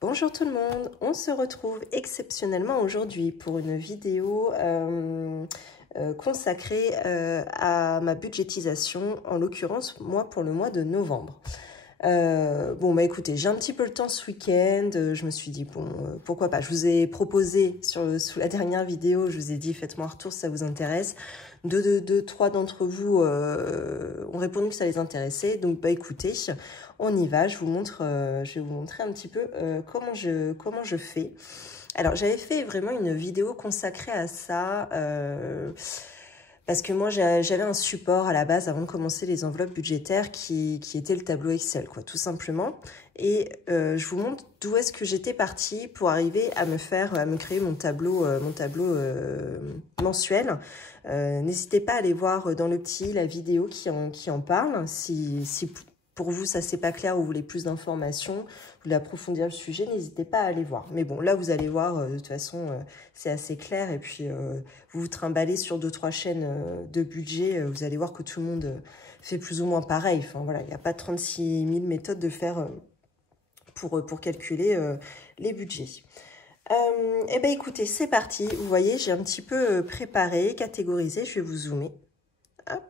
Bonjour tout le monde, on se retrouve exceptionnellement aujourd'hui pour une vidéo consacrée à ma budgétisation, en l'occurrence moi pour le mois de novembre. Bon bah écoutez, j'ai un petit peu le temps ce week-end, je me suis dit bon pourquoi pas, je vous ai proposé sous la dernière vidéo, je vous ai dit faites-moi un retour si ça vous intéresse. Trois d'entre vous ont répondu que ça les intéressait, donc bah écoutez, on y va, je vais vous montrer un petit peu comment je fais. Alors j'avais fait vraiment une vidéo consacrée à ça, parce que moi, j'avais un support à la base avant de commencer les enveloppes budgétaires qui était le tableau Excel, quoi, tout simplement. Et je vous montre d'où est-ce que j'étais partie pour arriver à me créer mon tableau mensuel. N'hésitez pas à aller voir dans le petit la vidéo qui en parle. Si pour vous, ça c'est pas clair ou vous voulez plus d'informations, vous voulez approfondir le sujet, n'hésitez pas à aller voir. Mais bon, là, vous allez voir, de toute façon, c'est assez clair. Et puis, vous vous trimballez sur 2-3 chaînes de budget, vous allez voir que tout le monde fait plus ou moins pareil. Enfin, voilà, il n'y a pas 36 000 méthodes de faire pour calculer les budgets. Eh bien, écoutez, c'est parti. Vous voyez, j'ai un petit peu préparé, catégorisé. Je vais vous zoomer. Hop.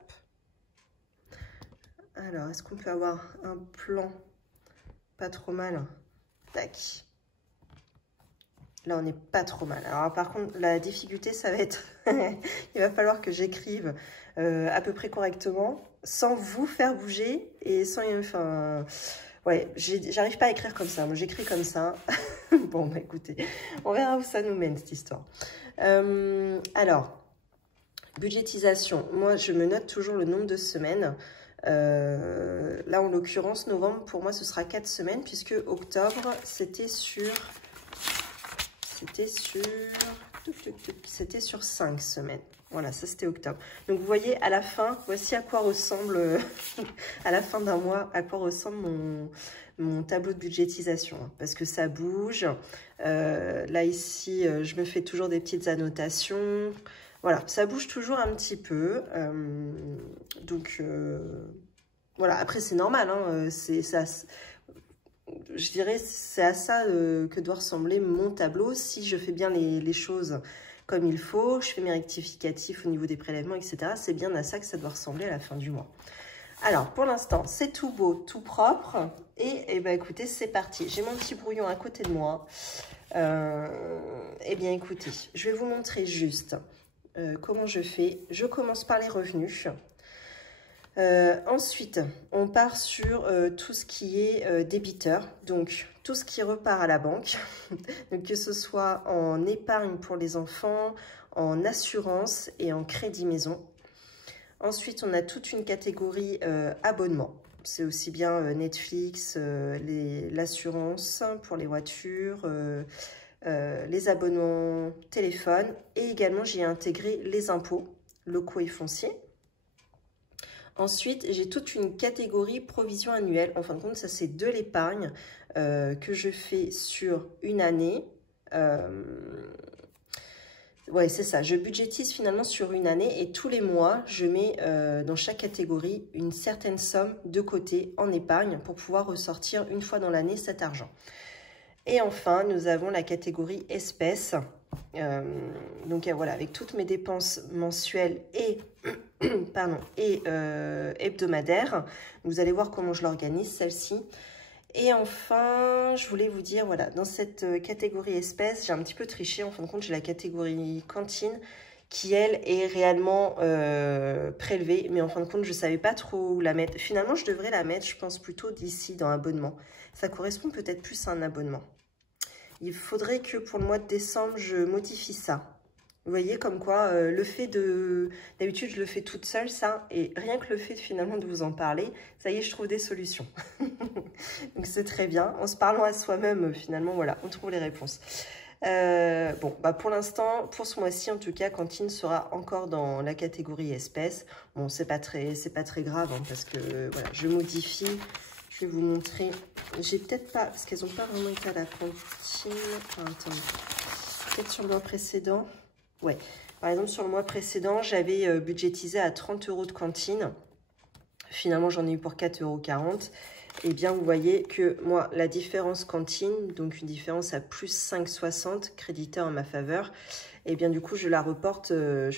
Alors, est-ce qu'on peut avoir un plan pas trop mal? Tac. Là, on n'est pas trop mal. Alors, par contre, la difficulté, ça va être... il va falloir que j'écrive à peu près correctement, sans vous faire bouger et sans... Enfin... Ouais, j'arrive pas à écrire comme ça. Moi, j'écris comme ça. Bon, bah, écoutez, on verra où ça nous mène, cette histoire. Alors, budgétisation. Moi, je me note toujours le nombre de semaines. Là, en l'occurrence, novembre, pour moi, ce sera 4 semaines, puisque octobre, c'était sur 5 semaines. Voilà, ça, c'était octobre. Donc, vous voyez, à la fin, voici à quoi ressemble, à la fin d'un mois, à quoi ressemble mon tableau de budgétisation. Hein, parce que ça bouge. Là, ici, je me fais toujours des petites annotations. Voilà, ça bouge toujours un petit peu. Donc, voilà. Après, c'est normal. Hein, je dirais c'est à ça que doit ressembler mon tableau. Si je fais bien les choses comme il faut, je fais mes rectificatifs au niveau des prélèvements, etc. C'est bien à ça que ça doit ressembler à la fin du mois. Alors, pour l'instant, c'est tout beau, tout propre. Et ben, écoutez, c'est parti. J'ai mon petit brouillon à côté de moi. Eh bien, écoutez, je vais vous montrer juste comment je fais. Je commence par les revenus. Ensuite, on part sur tout ce qui est débiteur, donc tout ce qui repart à la banque, donc que ce soit en épargne pour les enfants, en assurance et en crédit maison. Ensuite, on a toute une catégorie abonnement. C'est aussi bien Netflix, l'assurance pour les voitures, les abonnements téléphone et également j'ai intégré les impôts locaux et fonciers. Ensuite, j'ai toute une catégorie provision annuelle. En fin de compte, ça, c'est de l'épargne que je fais sur une année. Ouais, c'est ça. Je budgétise finalement sur une année et tous les mois, je mets dans chaque catégorie une certaine somme de côté en épargne pour pouvoir ressortir une fois dans l'année cet argent. Et enfin, nous avons la catégorie espèces. Donc voilà, avec toutes mes dépenses mensuelles et, hebdomadaires. Vous allez voir comment je l'organise, celle-ci. Et enfin, je voulais vous dire, voilà, dans cette catégorie espèces, j'ai un petit peu triché. En fin de compte, j'ai la catégorie cantine qui, elle, est réellement prélevée. Mais en fin de compte, je ne savais pas trop où la mettre. Finalement, je devrais la mettre, je pense, plutôt d'ici, dans abonnement. Ça correspond peut-être plus à un abonnement. Il faudrait que pour le mois de décembre, je modifie ça. Vous voyez, comme quoi, le fait de... D'habitude, je le fais toute seule, ça. Et rien que le fait, finalement, de vous en parler, ça y est, je trouve des solutions. Donc, c'est très bien. En se parlant à soi-même, finalement, voilà, on trouve les réponses. Bon, bah pour l'instant, pour ce mois-ci, en tout cas, cantine sera encore dans la catégorie espèces. Bon, c'est pas très grave, hein, parce que, voilà, je modifie... Je vais vous montrer. J'ai peut-être pas, parce qu'elles n'ont pas vraiment été à la cantine. Enfin, attendez. Peut-être sur le mois précédent. Ouais. Par exemple, sur le mois précédent, j'avais budgétisé à 30 € de cantine. Finalement, j'en ai eu pour 4,40 €. Et bien, vous voyez que moi, la différence cantine, donc une différence à plus 5,60, créditeur en ma faveur, et bien du coup, je la reporte dans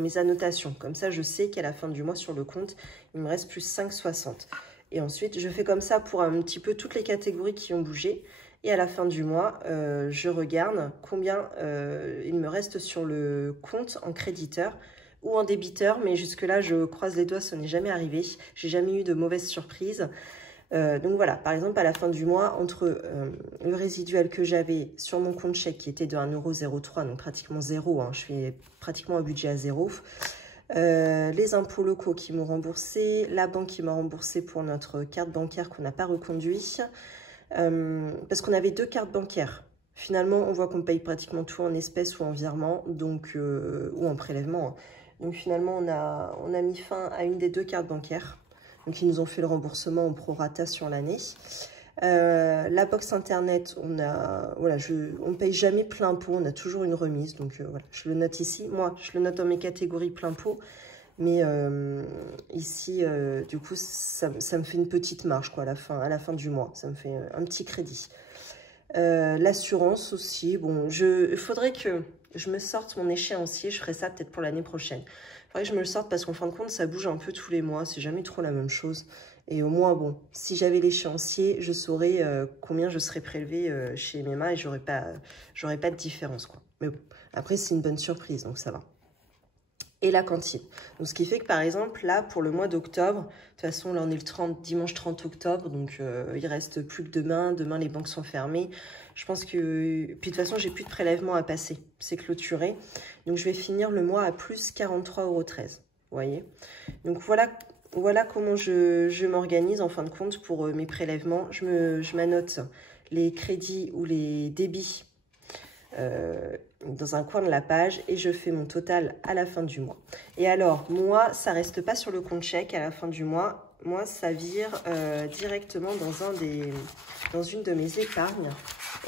mes annotations. Comme ça, je sais qu'à la fin du mois, sur le compte, il me reste plus 5,60. Et ensuite, je fais comme ça pour un petit peu toutes les catégories qui ont bougé. Et à la fin du mois, je regarde combien il me reste sur le compte en créditeur ou en débiteur. Mais jusque-là, je croise les doigts, ça n'est jamais arrivé. J'ai jamais eu de mauvaises surprises. Donc voilà, par exemple, à la fin du mois, entre le résiduel que j'avais sur mon compte chèque qui était de 1,03 €, donc pratiquement zéro, hein, je fais pratiquement un budget à zéro. Les impôts locaux qui m'ont remboursé, la banque qui m'a remboursé pour notre carte bancaire qu'on n'a pas reconduit, parce qu'on avait 2 cartes bancaires. Finalement, on voit qu'on paye pratiquement tout en espèces ou en virement, donc, ou en prélèvement. Donc finalement, on a mis fin à une des 2 cartes bancaires. Donc, ils nous ont fait le remboursement au prorata sur l'année. La box internet, on ne paye jamais plein pot, on a toujours une remise. Donc, voilà, je le note ici. Moi, je le note dans mes catégories plein pot. Mais ici, du coup, ça me fait une petite marge quoi, à la fin du mois. Ça me fait un petit crédit. L'assurance aussi. Bon, il faudrait que je me sorte mon échéancier. Je ferai ça peut-être pour l'année prochaine. Il faudrait que je me le sorte parce qu'en fin de compte, ça bouge un peu tous les mois. C'est jamais trop la même chose. Et au moins, bon, si j'avais l'échéancier, je saurais combien je serais prélevé chez MMA et j'aurais pas de différence, quoi. Mais bon, après, c'est une bonne surprise, donc ça va. Et la cantine. Donc, ce qui fait que, par exemple, là, pour le mois d'octobre, de toute façon, là, on est le dimanche 30 octobre, donc il reste plus que demain. Demain, les banques sont fermées. Je pense que... Puis, de toute façon, j'ai plus de prélèvements à passer. C'est clôturé. Donc, je vais finir le mois à plus 43,13 €. Vous voyez? Donc, voilà comment je m'organise, en fin de compte, pour mes prélèvements. Je m'annote les crédits ou les débits dans un coin de la page et je fais mon total à la fin du mois. Et alors, moi, ça reste pas sur le compte chèque à la fin du mois. Moi, ça vire directement dans une de mes épargnes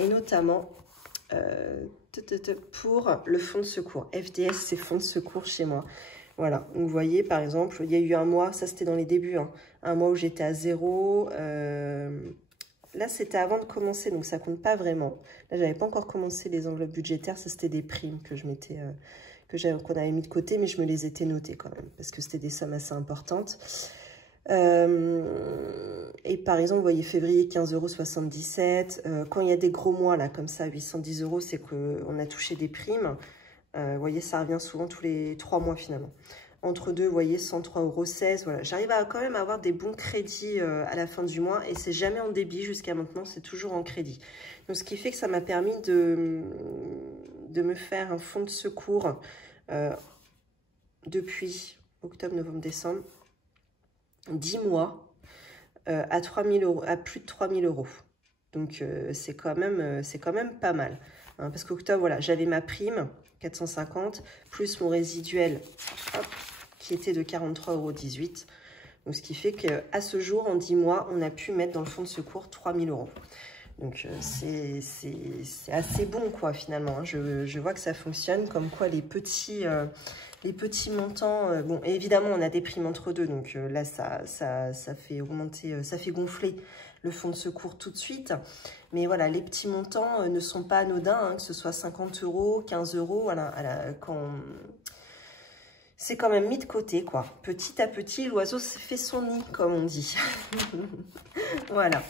et notamment pour le fonds de secours. FDS, c'est fonds de secours chez moi. Voilà, vous voyez, par exemple, il y a eu un mois, ça c'était dans les débuts, hein, un mois où j'étais à 0. Là, c'était avant de commencer, donc ça compte pas vraiment. Là, j'avais pas encore commencé les enveloppes budgétaires. Ça, c'était des primes que qu'on avait mis de côté, mais je me les étais notées quand même, parce que c'était des sommes assez importantes. Et par exemple, vous voyez, février, 15,77 €. Quand il y a des gros mois, là, comme ça, 810 €, c'est qu'on a touché des primes. Vous voyez, ça revient souvent tous les 3 mois, finalement. Entre deux, vous voyez, 103,16 €. Voilà, j'arrive à quand même avoir des bons crédits à la fin du mois et c'est jamais en débit jusqu'à maintenant, c'est toujours en crédit. Donc, ce qui fait que ça m'a permis de me faire un fonds de secours depuis octobre, novembre, décembre, 10 mois à 3 000 €, à plus de 3 000 €. Donc, c'est quand même pas mal. Hein, parce qu'octobre, voilà, j'avais ma prime, 450, plus mon résiduel, hop, qui était de 43,18 €. Donc, ce qui fait qu'à ce jour, en 10 mois, on a pu mettre dans le fonds de secours 3 000 €. Donc, c'est assez bon, quoi, finalement. Hein. Je vois que ça fonctionne, comme quoi les petits montants... bon, évidemment, on a des primes entre deux. Donc, là, ça fait augmenter, ça fait gonfler le fonds de secours tout de suite. Mais voilà, les petits montants ne sont pas anodins, hein, que ce soit 50 €, 15 €, voilà, c'est quand même mis de côté, quoi. Petit à petit, l'oiseau fait son nid, comme on dit. Voilà.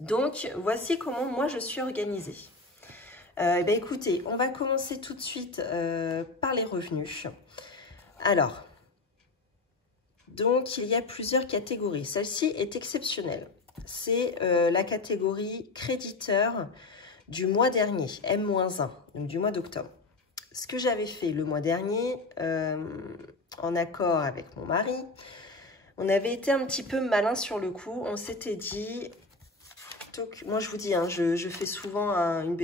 Donc, voici comment moi je suis organisée. Ben, écoutez, on va commencer tout de suite par les revenus. Alors, donc il y a plusieurs catégories. Celle-ci est exceptionnelle. C'est la catégorie créditeur du mois dernier, M-1, donc du mois d'octobre. Ce que j'avais fait le mois dernier, en accord avec mon mari, on avait été un petit peu malin sur le coup. On s'était dit, donc, moi je vous dis, hein, je fais souvent une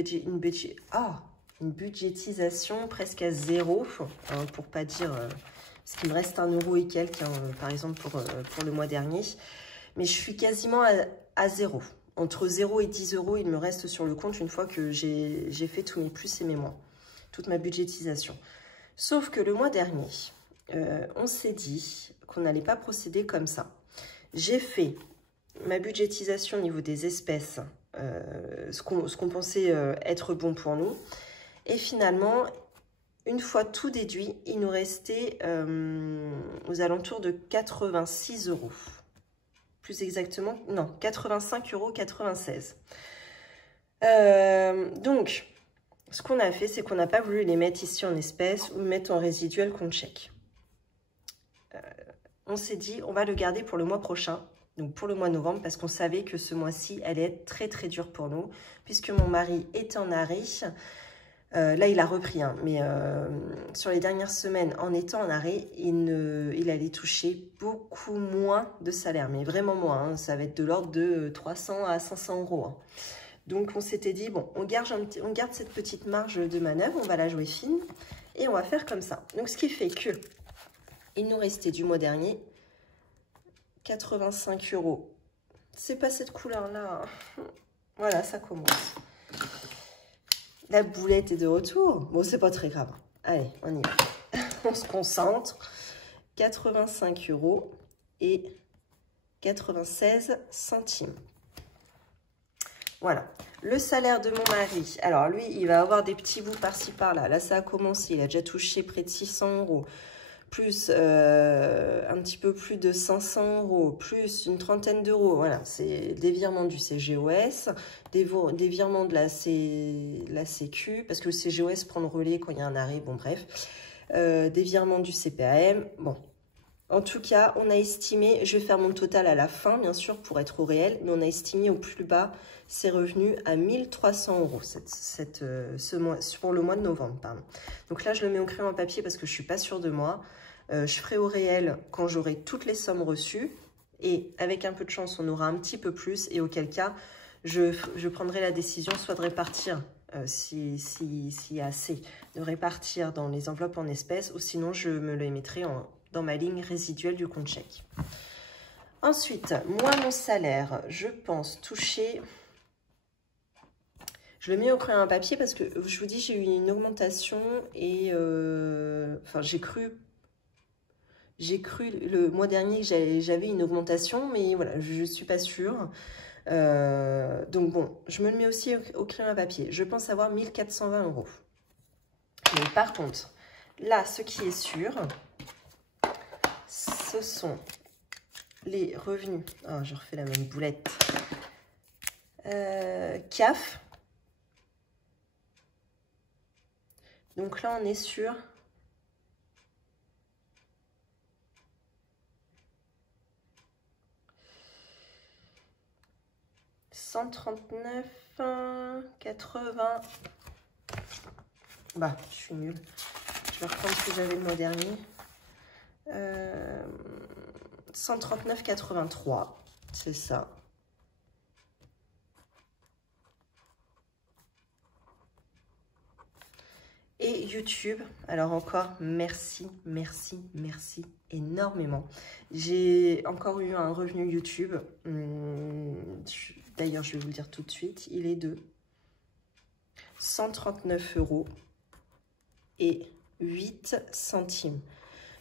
budgétisation presque à zéro, hein, pour pas dire, parce qu'il me reste 1 € et quelques, hein, par exemple pour le mois dernier. Mais je suis quasiment à zéro. Entre 0 et 10 €, il me reste sur le compte une fois que j'ai fait tous mes plus et mes moins. toute ma budgétisation. Sauf que le mois dernier, on s'est dit qu'on n'allait pas procéder comme ça. J'ai fait ma budgétisation au niveau des espèces, ce qu'on pensait être bon pour nous. Et finalement, une fois tout déduit, il nous restait aux alentours de 86 €. Plus exactement, non, 85,96 €. Donc, ce qu'on a fait, c'est qu'on n'a pas voulu les mettre ici en espèces ou mettre en résiduel compte chèque. On s'est dit, on va le garder pour le mois prochain, donc pour le mois de novembre, parce qu'on savait que ce mois-ci allait être très très dur pour nous, puisque mon mari est en arrêt. Là, il a repris, hein, mais sur les dernières semaines, en étant en arrêt, il allait toucher beaucoup moins de salaire, mais vraiment moins. Hein, ça va être de l'ordre de 300 à 500 €. Hein. Donc, on s'était dit, bon, on garde cette petite marge de manœuvre, on va la jouer fine, et on va faire comme ça. Donc, ce qui fait que il nous restait du mois dernier 85 €. C'est pas cette couleur-là. Voilà, ça commence. La boulette est de retour. Bon, c'est pas très grave. Allez, on y va. On se concentre. 85 € et 96 centimes. Voilà. Le salaire de mon mari. Alors, lui, il va avoir des petits bouts par-ci, par-là. Là, ça a commencé. Il a déjà touché près de 600 €. Plus un petit peu plus de 500 €, plus une trentaine d'euros. Voilà, c'est des virements du CGOS, des virements de la Sécu, parce que le CGOS prend le relais quand il y a un arrêt, bon bref. Des virements du CPAM, bon. En tout cas, on a estimé, je vais faire mon total à la fin, bien sûr, pour être au réel, mais on a estimé au plus bas ces revenus à 1300 € pour le mois de novembre. Pardon. Donc là, je le mets au crayon à papier parce que je ne suis pas sûre de moi. Je ferai au réel quand j'aurai toutes les sommes reçues. Et avec un peu de chance, on aura un petit peu plus. Et auquel cas, je prendrai la décision soit de répartir, s'il y a assez, de répartir dans les enveloppes en espèces. Ou sinon, je me les mettrai dans ma ligne résiduelle du compte chèque. Ensuite, moi, mon salaire, je pense toucher... Je le mets au crayon à papier parce que, je vous dis, j'ai eu une augmentation et... Enfin, j'ai cru le mois dernier que j'avais une augmentation, mais voilà, je ne suis pas sûre. Donc bon, je me le mets aussi au crayon à papier. Je pense avoir 1420 €. Mais par contre, là, ce qui est sûr, ce sont les revenus. Oh, je refais la même boulette. CAF. Donc là, on est sur 139,80. Bah, je suis nulle. Je vais reprendre ce que j'avais le mois dernier. 139,83. C'est ça. Et YouTube, alors encore, merci énormément. J'ai encore eu un revenu YouTube. D'ailleurs, je vais vous le dire tout de suite. Il est de 139 € et 8 centimes.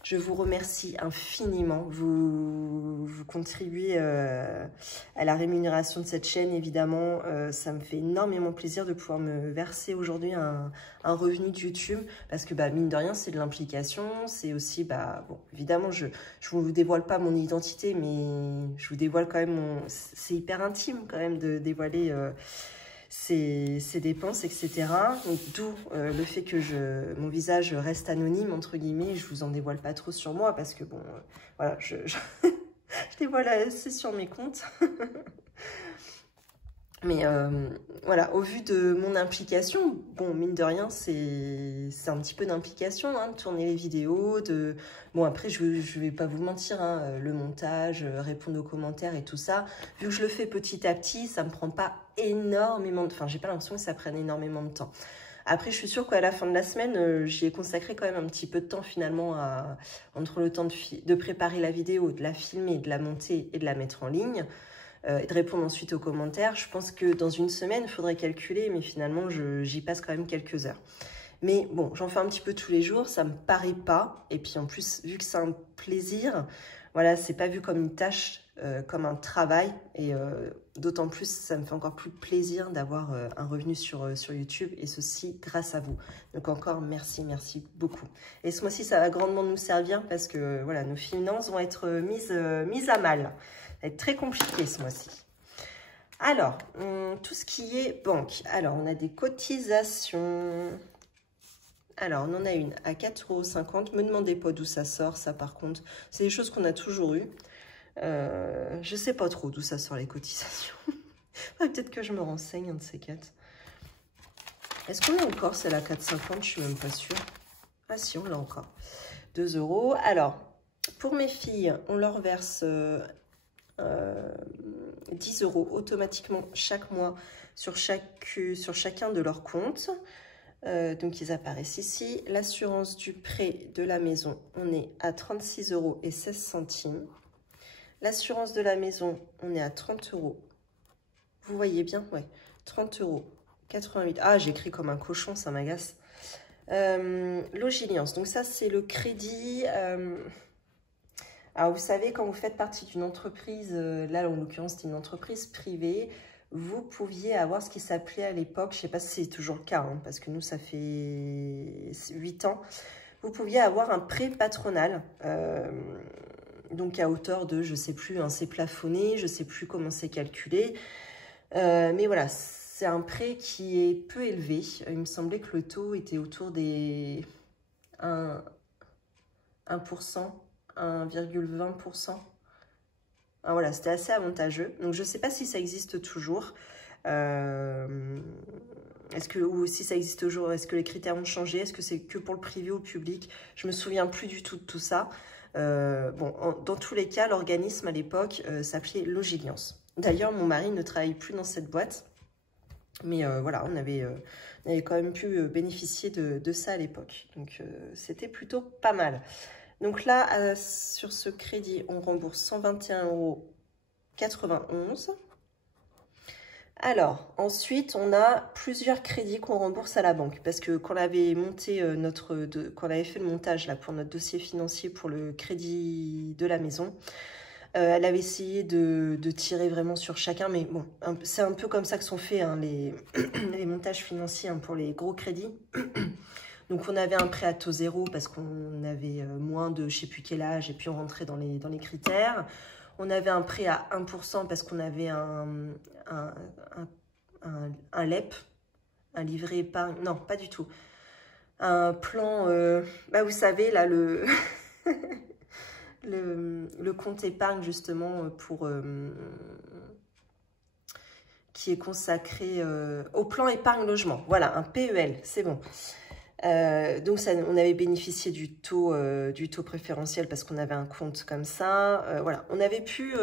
Je vous remercie infiniment. Vous contribuez à la rémunération de cette chaîne, évidemment. Ça me fait énormément plaisir de pouvoir me verser aujourd'hui un revenu de YouTube. Parce que, bah, mine de rien, c'est de l'implication. C'est aussi, bah, bon, évidemment, je ne vous dévoile pas mon identité, mais je vous dévoile quand même c'est hyper intime quand même de dévoiler... ses dépenses, etc. Donc, d'où le fait que mon visage reste anonyme, entre guillemets. Je vous en dévoile pas trop sur moi parce que, bon, voilà, je dévoile assez sur mes comptes. Mais voilà, au vu de mon implication, bon, mine de rien, c'est un petit peu d'implication, hein, de tourner les vidéos, Bon, après, je vais pas vous mentir, hein, le montage, répondre aux commentaires et tout ça, vu que je le fais petit à petit, ça me prend pas énormément de... Enfin, j'ai pas l'impression que ça prenne énormément de temps. Après, je suis sûre qu'à la fin de la semaine, j'y ai consacré quand même un petit peu de temps, finalement, entre le temps de préparer la vidéo, de la filmer, de la monter et de la mettre en ligne, et de répondre ensuite aux commentaires. Je pense que dans une semaine, il faudrait calculer, mais finalement, j'y passe quand même quelques heures. Mais bon, j'en fais un petit peu tous les jours, ça me paraît pas. Et puis en plus, vu que c'est un plaisir, voilà, c'est pas vu comme une tâche, comme un travail. Et d'autant plus, ça me fait encore plus plaisir d'avoir un revenu sur YouTube. Et ceci grâce à vous. Donc encore, merci, merci beaucoup. Et ce mois-ci, ça va grandement nous servir parce que voilà, nos finances vont être mises à mal. Ça va être très compliqué ce mois-ci. Alors, tout ce qui est banque. Alors, on a des cotisations. Alors, on en a une à 4,50 €. Me demandez pas d'où ça sort, ça par contre. C'est des choses qu'on a toujours eues. Je sais pas trop d'où ça sort les cotisations. Peut-être que je me renseigne, un de ces quatre. Est-ce qu'on l'a encore, celle à 4,50 €? Je suis même pas sûre. Ah si, on l'a encore. 2 €. Alors, pour mes filles, on leur verse 10 € automatiquement chaque mois sur chacun de leurs comptes. Donc, ils apparaissent ici. L'assurance du prêt de la maison, on est à 36,16 €. L'assurance de la maison, on est à 30 €. Vous voyez bien? Ouais, 30,88 €. Ah, j'écris comme un cochon, ça m'agace. Logiliance, donc ça, c'est le crédit. Alors, vous savez, quand vous faites partie d'une entreprise, là, en l'occurrence, c'est une entreprise privée, vous pouviez avoir ce qui s'appelait à l'époque, je ne sais pas si c'est toujours le cas, hein, parce que nous, ça fait 8 ans, vous pouviez avoir un prêt patronal, donc à hauteur de, je ne sais plus, hein, c'est plafonné, je ne sais plus comment c'est calculé, mais voilà, c'est un prêt qui est peu élevé. Il me semblait que le taux était autour des 1%, 1,20%. Ah, voilà, c'était assez avantageux. Donc, je ne sais pas si ça existe toujours. Ou si ça existe toujours, est-ce que les critères ont changé? Est-ce que c'est que pour le privé ou le public? Je ne me souviens plus du tout de tout ça. Bon, dans tous les cas, l'organisme à l'époque s'appelait Logiliance. D'ailleurs, mon mari ne travaille plus dans cette boîte. Mais voilà, on avait quand même pu bénéficier de ça à l'époque. Donc, c'était plutôt pas mal. Donc là, sur ce crédit, on rembourse 121,91 €. Alors, ensuite, on a plusieurs crédits qu'on rembourse à la banque. Parce que quand on avait monté quand on avait fait le montage là, pour notre dossier financier pour le crédit de la maison, elle avait essayé de tirer vraiment sur chacun. Mais bon, c'est un peu comme ça que sont faits hein, les montages financiers hein, pour les gros crédits. Donc, on avait un prêt à taux zéro parce qu'on avait moins de je ne sais plus quel âge et puis on rentrait dans les critères. On avait un prêt à 1% parce qu'on avait un LEP, un livret épargne. Non, pas du tout. Un plan, vous savez, là, le compte épargne justement pour... qui est consacré au plan épargne logement. Voilà, un PEL, c'est bon. Donc, on avait bénéficié du taux préférentiel parce qu'on avait un compte comme ça. Voilà, elle avait pu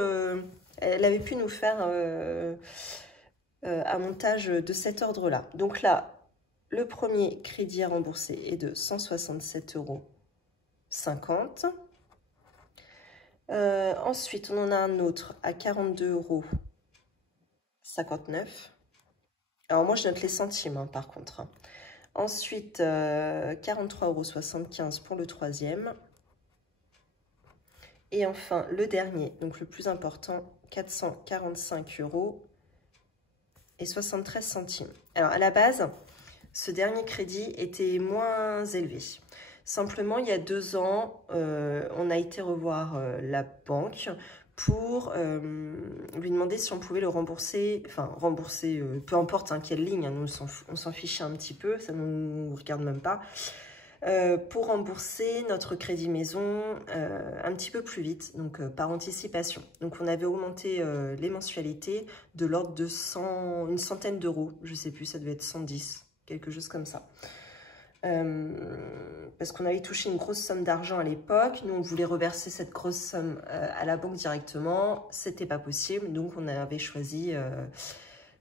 nous faire un montage de cet ordre-là. Donc là, le premier crédit à rembourser est de 167,50 €. Ensuite, on en a un autre à 42,59 €. Alors, moi, je note les centimes, hein, par contre. Hein. Ensuite, 43,75 € pour le troisième. Et enfin, le dernier, donc le plus important, 445,73 €. Alors, à la base, ce dernier crédit était moins élevé. Simplement, il y a 2 ans, on a été revoir la banque pour lui demander si on pouvait le rembourser, enfin rembourser, peu importe hein, quelle ligne, hein, nous on s'en fichait un petit peu, ça ne nous regarde même pas, pour rembourser notre crédit maison un petit peu plus vite, donc par anticipation. Donc on avait augmenté les mensualités de l'ordre de une centaine d'euros, je ne sais plus, ça devait être 110, quelque chose comme ça. Parce qu'on avait touché une grosse somme d'argent à l'époque. Nous, on voulait reverser cette grosse somme à la banque directement. C'était pas possible. Donc, on avait choisi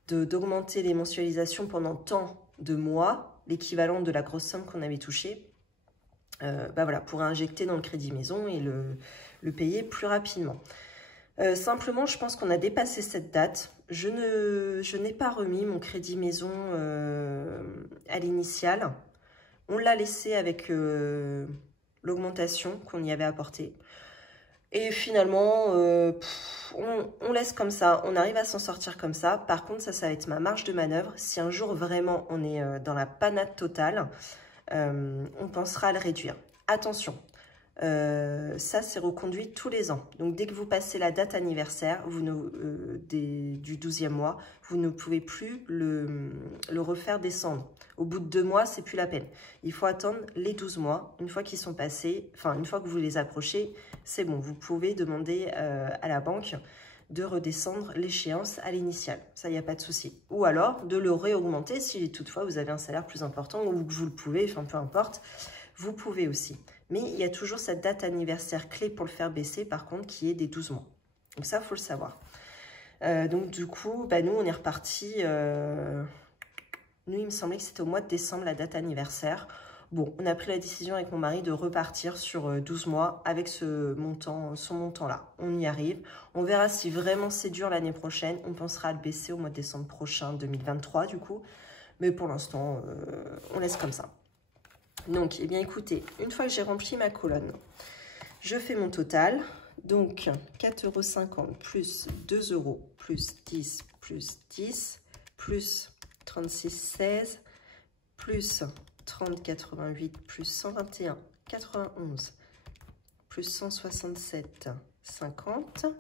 d'augmenter les mensualisations pendant tant de mois, l'équivalent de la grosse somme qu'on avait touchée, voilà, pour injecter dans le crédit maison et le payer plus rapidement. Simplement, je pense qu'on a dépassé cette date. Je n'ai pas remis mon crédit maison à l'initiale. On l'a laissé avec l'augmentation qu'on y avait apportée. Et finalement, on laisse comme ça, on arrive à s'en sortir comme ça. Par contre, ça va être ma marge de manœuvre. Si un jour, vraiment, on est dans la panade totale, on pensera à le réduire. Attention, ça, c'est reconduit tous les ans. Donc, dès que vous passez la date anniversaire du 12e mois, vous ne pouvez plus le refaire descendre. Au bout de 2 mois, c'est plus la peine. Il faut attendre les 12 mois. Une fois qu'ils sont passés, enfin, une fois que vous les approchez, c'est bon. Vous pouvez demander à la banque de redescendre l'échéance à l'initiale. Ça, il n'y a pas de souci. Ou alors, de le réaugmenter si toutefois vous avez un salaire plus important ou que vous le pouvez, enfin, peu importe. Vous pouvez aussi. Mais il y a toujours cette date anniversaire clé pour le faire baisser, par contre, qui est des 12 mois. Donc ça, il faut le savoir. Donc du coup, bah, nous, on est reparti... Nous, il me semblait que c'était au mois de décembre, la date anniversaire. Bon, on a pris la décision avec mon mari de repartir sur 12 mois avec ce montant-là. On y arrive. On verra si vraiment c'est dur l'année prochaine. On pensera à le baisser au mois de décembre prochain, 2023 du coup. Mais pour l'instant, on laisse comme ça. Donc, eh bien écoutez, une fois que j'ai rempli ma colonne, je fais mon total. Donc, 4,50 € plus 2 € plus 10 plus 36,16 plus 30,88 plus 121,91 plus 167,50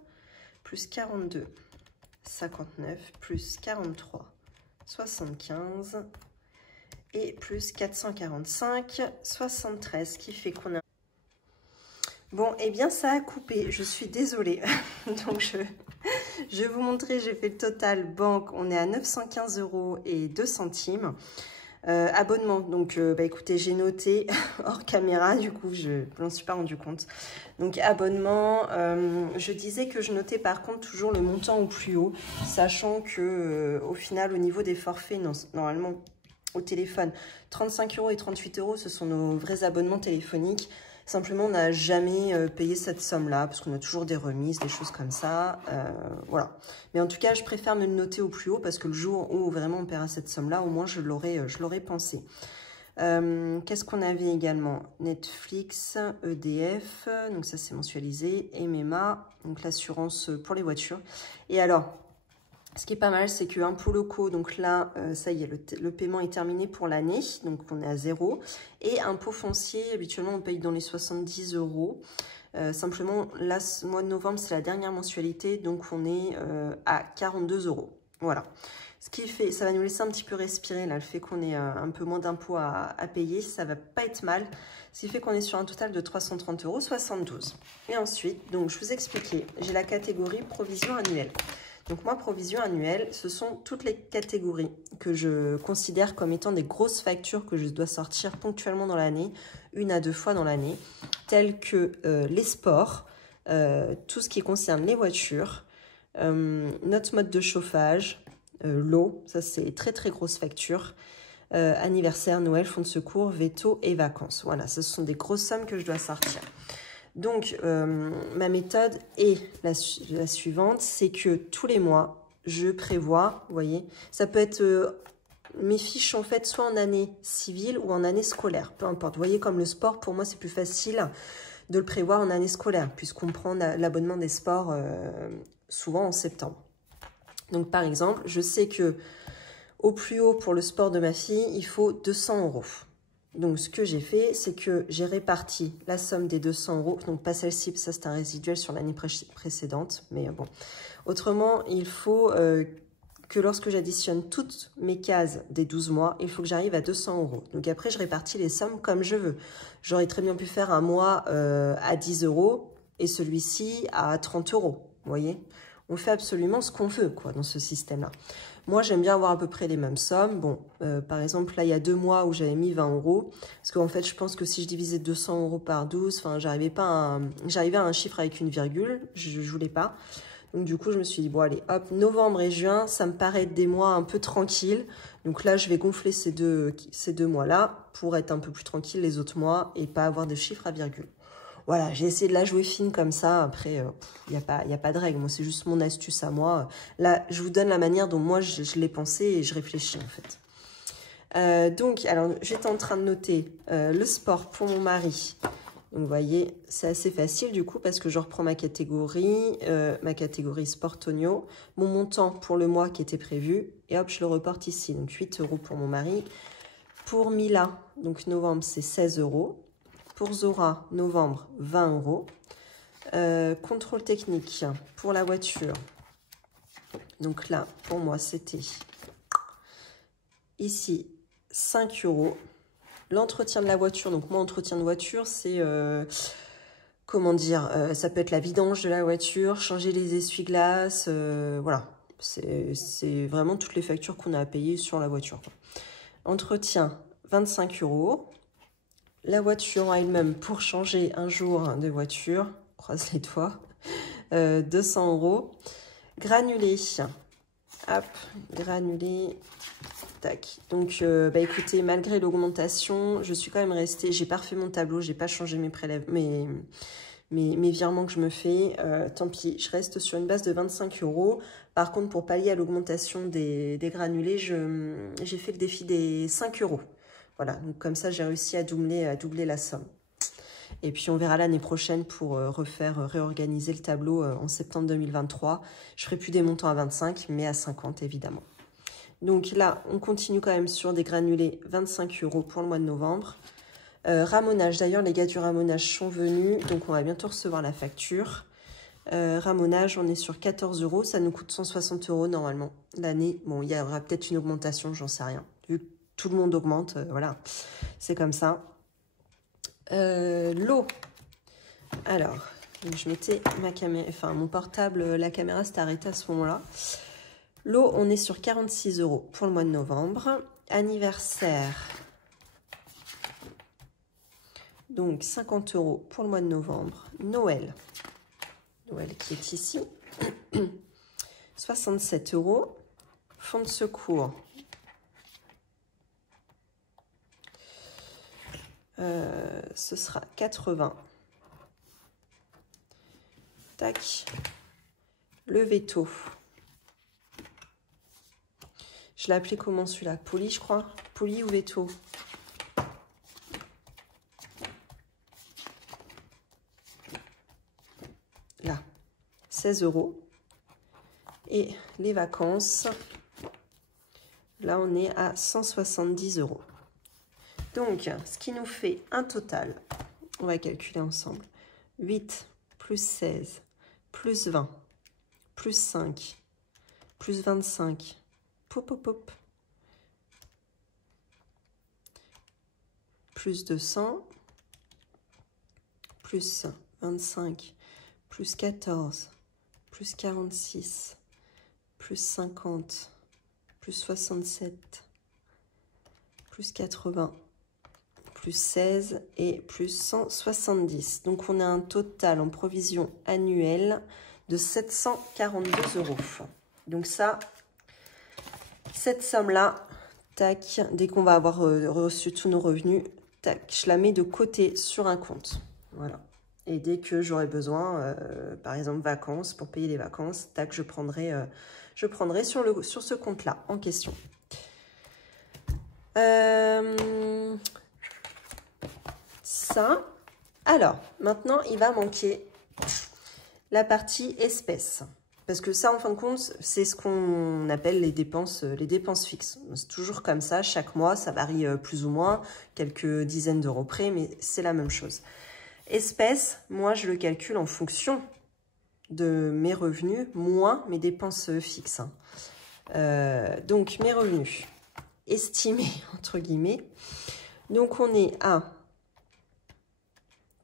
plus 42,59 plus 43,75 et plus 445,73 qui fait qu'on a... Bon, eh bien ça a coupé, je suis désolée. Donc je vais vous montrer, j'ai fait le total banque, on est à 915 € et 2 centimes. Abonnement, donc bah écoutez, j'ai noté hors caméra, du coup je m'en suis pas rendu compte. Donc abonnement, je disais que je notais par contre toujours le montant au plus haut, sachant que au final au niveau des forfaits, normalement au téléphone, 35 € et 38 €, ce sont nos vrais abonnements téléphoniques. Simplement, on n'a jamais payé cette somme-là, parce qu'on a toujours des remises, des choses comme ça. Voilà. Mais en tout cas, je préfère me le noter au plus haut, parce que le jour où vraiment on paiera cette somme-là, au moins je l'aurais pensé. Qu'est-ce qu'on avait également? Netflix, EDF, donc ça c'est mensualisé, MMA, donc l'assurance pour les voitures. Et alors... ce qui est pas mal, c'est que impôts locaux, donc là, ça y est, le paiement est terminé pour l'année, donc on est à 0. Et impôts fonciers, habituellement, on paye dans les 70 €. Simplement, là, ce mois de novembre, c'est la dernière mensualité, donc on est à 42 €. Voilà. Ce qui fait, ça va nous laisser un petit peu respirer, là, le fait qu'on ait un peu moins d'impôts à payer, ça va pas être mal. Ce qui fait qu'on est sur un total de 330,72 €. Et ensuite, donc, je vous expliquais, j'ai la catégorie provision annuelle. Donc moi, provision annuelle, ce sont toutes les catégories que je considère comme étant des grosses factures que je dois sortir ponctuellement dans l'année, 1 à 2 fois dans l'année, telles que les sports, tout ce qui concerne les voitures, notre mode de chauffage, l'eau, ça c'est très très grosse facture, anniversaire, Noël, fonds de secours, veto et vacances. Voilà, ce sont des grosses sommes que je dois sortir. Donc, ma méthode est la suivante, c'est que tous les mois, je prévois, vous voyez, ça peut être, mes fiches sont faites soit en année civile ou en année scolaire, peu importe. Vous voyez, comme le sport, pour moi, c'est plus facile de le prévoir en année scolaire, puisqu'on prend l'abonnement des sports souvent en septembre. Donc, par exemple, je sais que au plus haut pour le sport de ma fille, il faut 200 €. Donc, ce que j'ai fait, c'est que j'ai réparti la somme des 200 €. Donc, pas celle-ci, ça c'est un résiduel sur l'année précédente. Mais bon. Autrement, il faut que lorsque j'additionne toutes mes cases des 12 mois, il faut que j'arrive à 200 €. Donc, après, je répartis les sommes comme je veux. J'aurais très bien pu faire un mois à 10 € et celui-ci à 30 €. Vous voyez? On fait absolument ce qu'on veut, quoi, dans ce système-là. Moi, j'aime bien avoir à peu près les mêmes sommes. Bon, par exemple, là, il y a 2 mois où j'avais mis 20 €. Parce qu'en fait, je pense que si je divisais 200 € par 12, enfin, j'arrivais à un chiffre avec une virgule. Je ne voulais pas. Donc, du coup, je me suis dit, bon, allez, hop, novembre et juin, ça me paraît être des mois un peu tranquilles. Donc là, je vais gonfler ces deux mois-là pour être un peu plus tranquille les autres mois et pas avoir de chiffre à virgule. Voilà, j'ai essayé de la jouer fine comme ça. Après, il n'y a pas de règle. Moi, c'est juste mon astuce à moi. Là, je vous donne la manière dont moi, je l'ai pensé et je réfléchis, en fait. Donc, alors, j'étais en train de noter le sport pour mon mari. Donc, vous voyez, c'est assez facile du coup parce que je reprends ma catégorie sport Tonio, mon montant pour le mois qui était prévu et hop, je le reporte ici. Donc, 8 € pour mon mari. Pour Mila, donc novembre, c'est 16 €. Pour Zora, novembre, 20 €. Contrôle technique pour la voiture. Donc là, pour moi, c'était ici 5 €. L'entretien de la voiture, donc moi, entretien de voiture, c'est, comment dire, ça peut être la vidange de la voiture, changer les essuie-glaces, voilà. C'est vraiment toutes les factures qu'on a à payer sur la voiture, quoi. Entretien, 25 €. La voiture en elle-même, pour changer un jour de voiture, croise les doigts, 200 €. Granulé, hop, granulé, tac. Donc, bah écoutez, malgré l'augmentation, je suis quand même restée, j'ai pas refait mon tableau, j'ai pas changé mes prélèvements, mes virements que je me fais. Tant pis, je reste sur une base de 25 €. Par contre, pour pallier à l'augmentation des granulés, j'ai fait le défi des 5 €. Voilà, donc comme ça, j'ai réussi à doubler la somme. Et puis, on verra l'année prochaine pour réorganiser le tableau en septembre 2023. Je ferai plus des montants à 25, mais à 50, évidemment. Donc là, on continue quand même sur des granulés 25 € pour le mois de novembre. Ramonage, d'ailleurs, les gars du ramonage sont venus, donc on va bientôt recevoir la facture. Ramonage, on est sur 14 €, ça nous coûte 160 € normalement l'année. Bon, il y aura peut-être une augmentation, j'en sais rien. Vu que tout le monde augmente, voilà, c'est comme ça. L'eau. Alors, je mettais ma caméra, enfin mon portable, la caméra s'est arrêtée à ce moment-là. L'eau, on est sur 46 € pour le mois de novembre. Anniversaire. Donc 50 € pour le mois de novembre. Noël. Noël qui est ici. 67 €. Fonds de secours. Ce sera 80. Tac. Le veto. Je l'ai appelé comment celui-là? Poli, je crois. Poli ou veto? Là. 16 €. Et les vacances. Là, on est à 170 €. Donc, ce qui nous fait un total, on va calculer ensemble, 8 plus 16 plus 20 plus 5 plus 25, pop, pop, pop, plus 200, plus 25, plus 14, plus 46, plus 50, plus 67, plus 80, plus 16 et plus 170. Donc, on a un total en provision annuelle de 742 €. Donc ça, cette somme-là, tac, dès qu'on va avoir reçu tous nos revenus, tac, je la mets de côté sur un compte. Voilà. Et dès que j'aurai besoin, par exemple, vacances, pour payer les vacances, tac, je prendrai sur ce compte-là en question. Ça. Alors, maintenant, il va manquer la partie espèces. Parce que ça, en fin de compte, c'est ce qu'on appelle les dépenses fixes. C'est toujours comme ça, chaque mois, ça varie plus ou moins, quelques dizaines d'euros près, mais c'est la même chose. Espèces, moi, je le calcule en fonction de mes revenus, moins mes dépenses fixes. Donc, mes revenus estimés, entre guillemets. Donc, on est à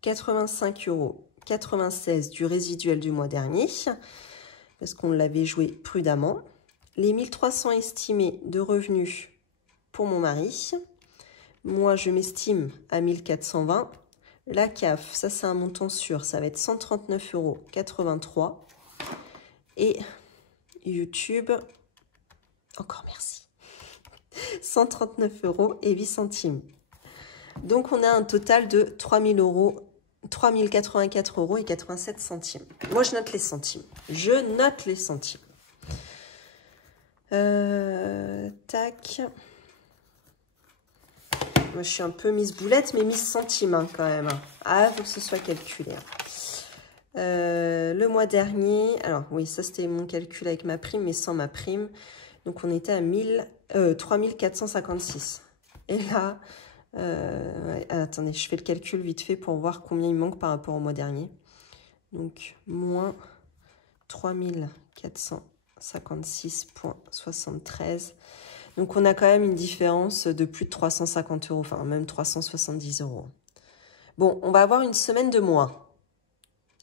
85,96 € du résiduel du mois dernier, parce qu'on l'avait joué prudemment. Les 1300 estimés de revenus pour mon mari. Moi, je m'estime à 1420. La CAF, ça c'est un montant sûr, ça va être 139,83 €. Et YouTube, encore merci, 139,08 €. Donc, on a un total de 3084,87 €. Moi, je note les centimes. Je note les centimes. Tac. Moi, je suis un peu mise boulette, mais mise centime hein, quand même. Ah, il faut que ce soit calculé. Le mois dernier, alors oui, ça c'était mon calcul avec ma prime, mais sans ma prime. Donc on était à 3456. Et là, ouais, attendez, je fais le calcul vite fait pour voir combien il manque par rapport au mois dernier. Donc moins 3456,73. Donc on a quand même une différence de plus de 350 €, enfin même 370 €. Bon, on va avoir une semaine de moins.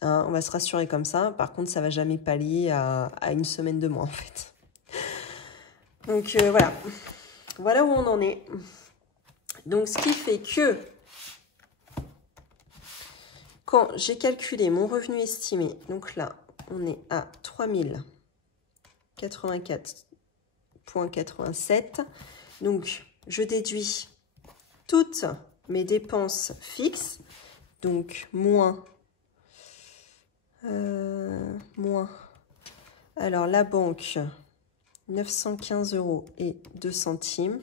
Hein, on va se rassurer comme ça. Par contre, ça ne va jamais pallier à une semaine de moins, en fait. Donc, voilà. Voilà où on en est. Donc, ce qui fait que, quand j'ai calculé mon revenu estimé, donc là, on est à 3084,87. Donc, je déduis toutes mes dépenses fixes. Donc, moins... Alors, la banque, 915,02 €,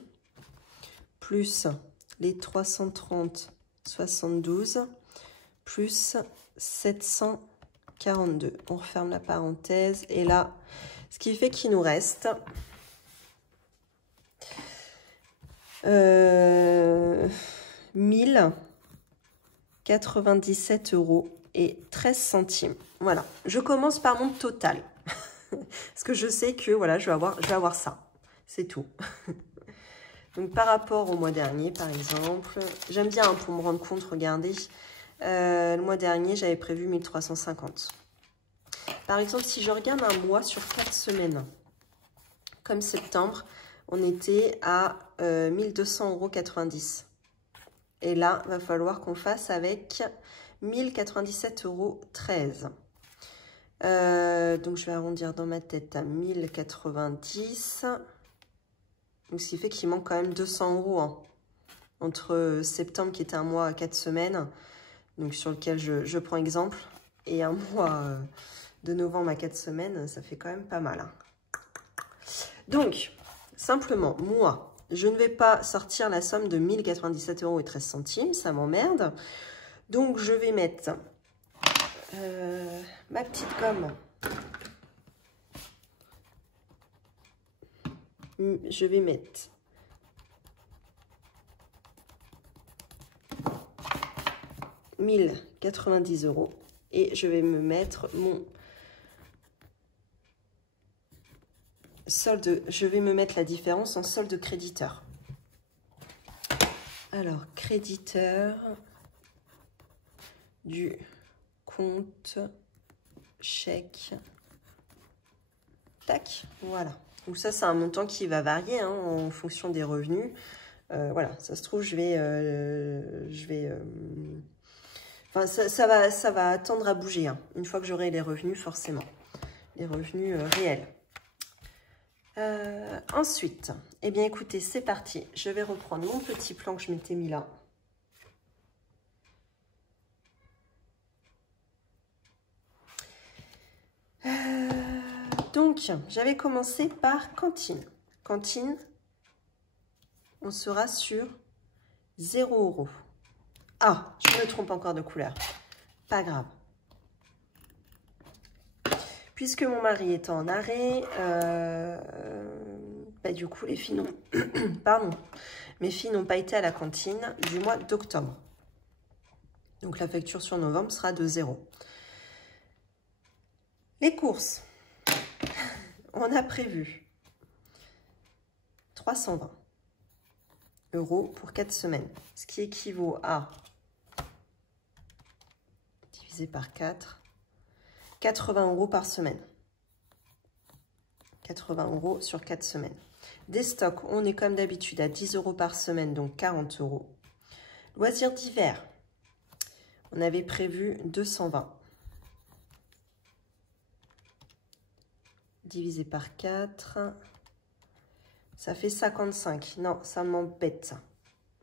plus les 330,72, plus 742. On referme la parenthèse. Et là, ce qui fait qu'il nous reste 1097 € et 13 centimes. Voilà, je commence par mon total. Parce que je sais que voilà, je vais avoir ça. C'est tout. Donc par rapport au mois dernier, par exemple, j'aime bien hein, pour me rendre compte, regardez, le mois dernier, j'avais prévu 1350. Par exemple, si je regarde un mois sur 4 semaines, comme septembre, on était à 1200,90 €. Et là, il va falloir qu'on fasse avec 1097,13 €. Donc, je vais arrondir dans ma tête à 1090. Donc, ce qui fait qu'il manque quand même 200 € hein, entre septembre, qui était un mois à 4 semaines, donc sur lequel je prends exemple, et un mois de novembre à 4 semaines, ça fait quand même pas mal. Hein. Donc, simplement, moi, je ne vais pas sortir la somme de 1097,13 €, ça m'emmerde. Donc, je vais mettre ma petite gomme. Je vais mettre 1090 € et je vais me mettre mon solde. Je vais me mettre la différence en solde créditeur. Alors, créditeur du compte chèque. Tac, voilà. Donc ça, c'est un montant qui va varier hein, en fonction des revenus. Voilà, ça se trouve, enfin, ça va tendre à bouger hein, une fois que j'aurai les revenus, forcément. Les revenus réels. Ensuite, eh bien, écoutez, c'est parti. Je vais reprendre mon petit plan que je m'étais mis là. Donc, j'avais commencé par cantine. Cantine, on sera sur 0 €. Ah, je me trompe encore de couleur. Pas grave. Puisque mon mari est en arrêt, bah, du coup, les filles n'ont... Pardon. Mes filles n'ont pas été à la cantine du mois d'octobre. Donc, la facture sur novembre sera de 0. Les courses. On a prévu 320 € pour 4 semaines, ce qui équivaut à, divisé par 4, 80 € par semaine. 80 € sur 4 semaines. Des stocks, on est comme d'habitude à 10 € par semaine, donc 40 €. Loisirs d'hiver, on avait prévu 220. Divisé par 4, ça fait 55. Non, ça m'embête.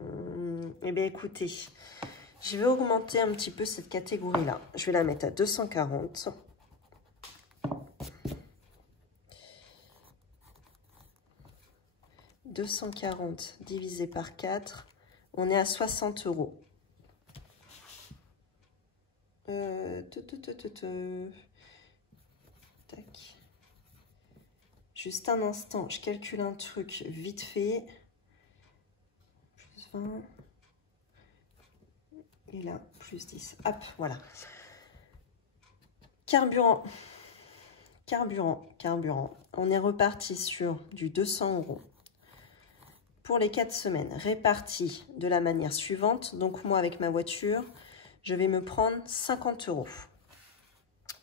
Eh bien, écoutez, je vais augmenter un petit peu cette catégorie-là. Je vais la mettre à 240. « 240 divisé par 4, On est à 60 €. Tac. Juste un instant, je calcule un truc vite fait. Plus 20. Et là, plus 10. Hop, voilà. Carburant. Carburant. On est reparti sur du 200 € pour les 4 semaines, réparti de la manière suivante. Donc moi, avec ma voiture, je vais me prendre 50 €.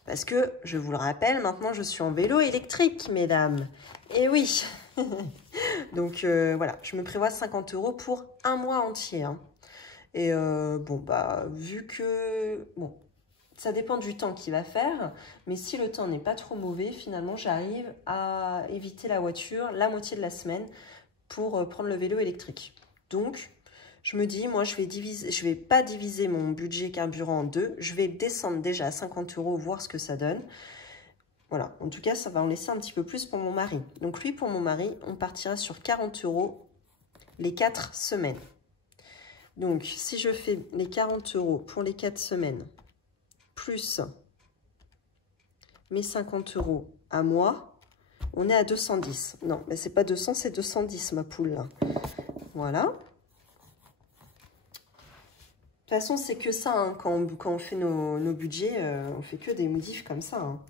Parce que, je vous le rappelle, maintenant je suis en vélo électrique, mesdames. Et oui. Donc voilà, je me prévois 50 € pour un mois entier. Hein. Et bon, bah, vu que... Bon, ça dépend du temps qu'il va faire. Mais si le temps n'est pas trop mauvais, finalement, j'arrive à éviter la voiture la moitié de la semaine pour prendre le vélo électrique. Donc, je me dis, moi, je vais pas diviser mon budget carburant en deux. Je vais descendre déjà à 50 €, voir ce que ça donne. Voilà, en tout cas, ça va en laisser un petit peu plus pour mon mari. Donc lui, pour mon mari, on partira sur 40 € les 4 semaines. Donc, si je fais les 40 € pour les 4 semaines, plus mes 50 € à moi, on est à 210. Non, mais c'est pas 200, c'est 210, ma poule, là. Voilà. De toute façon, c'est que ça, hein, quand on fait nos budgets, on fait que des modifs comme ça. Hein.